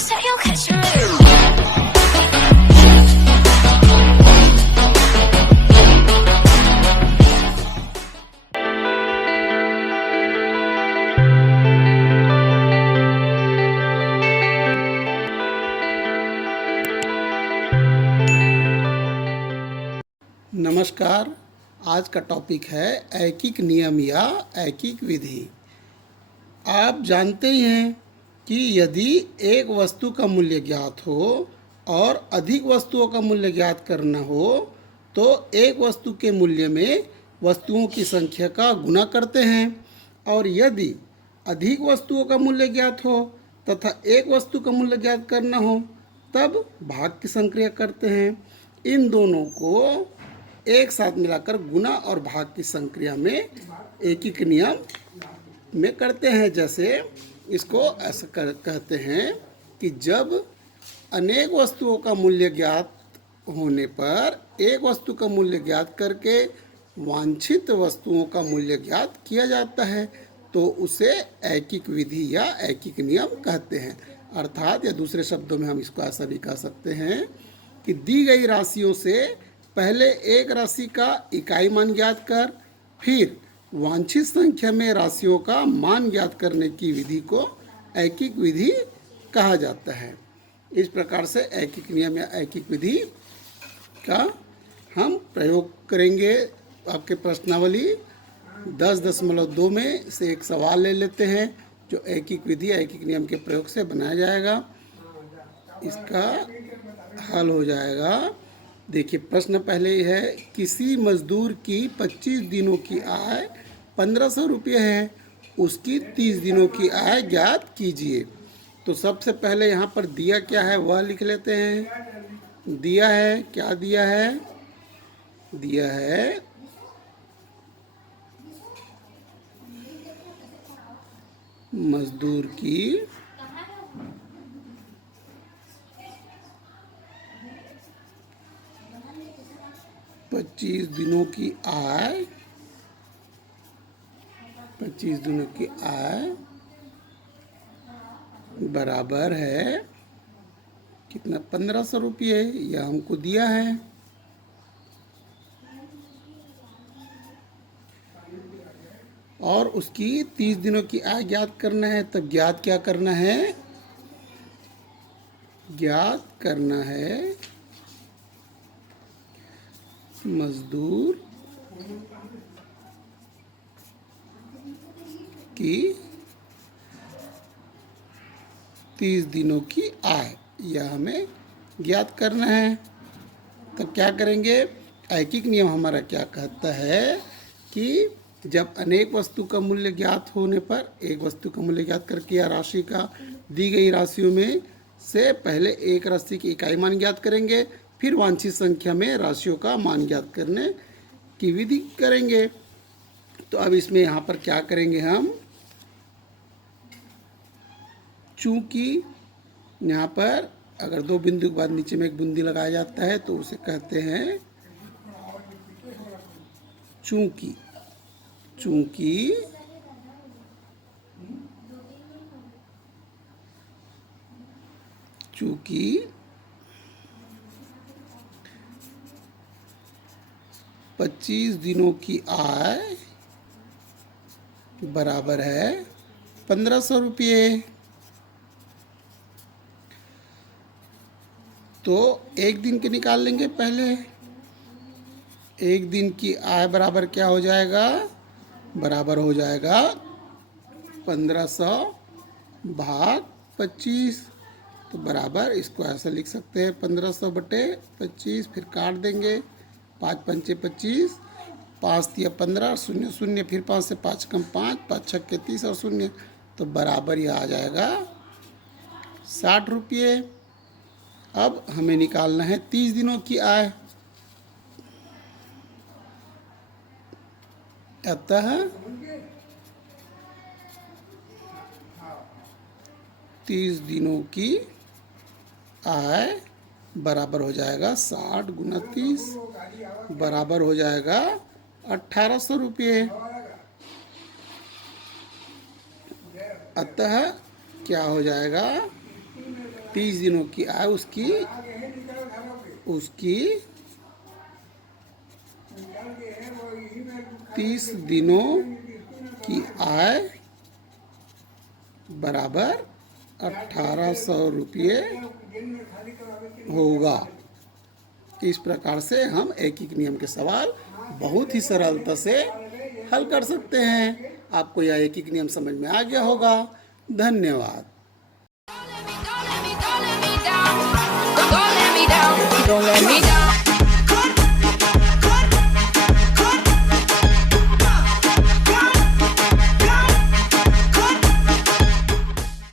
say you'll catch me. नमस्कार। आज का टॉपिक है ऐकिक नियम या ऐकिक विधि। आप जानते ही हैं कि यदि एक वस्तु का मूल्य ज्ञात हो और अधिक वस्तुओं का मूल्य ज्ञात करना हो तो एक वस्तु के मूल्य में वस्तुओं की संख्या का गुणा करते हैं, और यदि अधिक वस्तुओं का मूल्य ज्ञात हो तथा एक वस्तु का मूल्य ज्ञात करना हो तब भाग की संक्रिया करते हैं। इन दोनों को एक साथ मिलाकर गुणा और भाग की संक्रिया में ऐकिक नियम में करते हैं। जैसे इसको ऐसा कहते हैं कि जब अनेक वस्तुओं का मूल्य ज्ञात होने पर एक वस्तु का मूल्य ज्ञात करके वांछित वस्तुओं का मूल्य ज्ञात किया जाता है तो उसे ऐकिक विधि या ऐकिक नियम कहते हैं। अर्थात या दूसरे शब्दों में हम इसको ऐसा भी कह सकते हैं कि दी गई राशियों से पहले एक राशि का इकाई मान ज्ञात कर फिर वांछित संख्या में राशियों का मान ज्ञात करने की विधि को ऐकिक विधि कहा जाता है। इस प्रकार से ऐकिक नियम या ऐकिक विधि का हम प्रयोग करेंगे। आपके प्रश्नावली 10.2 में से एक सवाल ले लेते हैं जो ऐकिक विधि ऐकिक नियम के प्रयोग से बनाया जाएगा। इसका हल हो जाएगा। देखिए, प्रश्न पहले ही है, किसी मजदूर की 25 दिनों की आय 1500 रुपये है, उसकी 30 दिनों की आय ज्ञात कीजिए। तो सबसे पहले यहाँ पर दिया क्या है वह लिख लेते हैं। दिया है, क्या दिया है? दिया है मजदूर की 25 दिनों की आय 25 दिनों की आय बराबर है कितना? 1500 रुपये। यह हमको दिया है। और उसकी 30 दिनों की आय ज्ञात करना है। तब ज्ञात क्या करना है? ज्ञात करना है मजदूर की 30 दिनों की आय, यह हमें ज्ञात करना है। तब क्या करेंगे? ऐकिक नियम हमारा क्या कहता है कि जब अनेक वस्तु का मूल्य ज्ञात होने पर एक वस्तु का मूल्य ज्ञात करके या राशि का दी गई राशियों में से पहले एक राशि की इकाई मान ज्ञात करेंगे, फिर वांछित संख्या में राशियों का मान ज्ञात करने की विधि करेंगे। तो अब इसमें यहाँ पर क्या करेंगे हम? चूंकि यहाँ पर अगर दो बिंदु के बाद नीचे में एक बूंदी लगाया जाता है तो उसे कहते हैं चूंकि। चूंकि चूंकि 25 दिनों की आय बराबर है 1500 रुपये। तो एक दिन के निकाल लेंगे। पहले एक दिन की आय बराबर क्या हो जाएगा? बराबर हो जाएगा 1500 भाग 25। तो बराबर इसको ऐसा लिख सकते हैं 1500 बटे 25। फिर काट देंगे। 5 पंचे 25, 5 तिया 15, शून्य शून्य, फिर 5 से 5 कम 5, 5 छक्के 30 और शून्य। तो बराबर यह आ जाएगा 60 रुपये। अब हमें निकालना है 30 दिनों की आय। अतः 30 दिनों की आय बराबर हो जाएगा 60 गुना 30 बराबर हो जाएगा 1800 रुपये। अतः क्या हो जाएगा? 30 दिनों की आय उसकी उसकी 30 दिनों की आय बराबर 1800 रुपये होगा। इस प्रकार से हम एकीक नियम के सवाल बहुत ही सरलता से हल कर सकते हैं। आपको यह एकीक नियम समझ में आ गया होगा। धन्यवाद।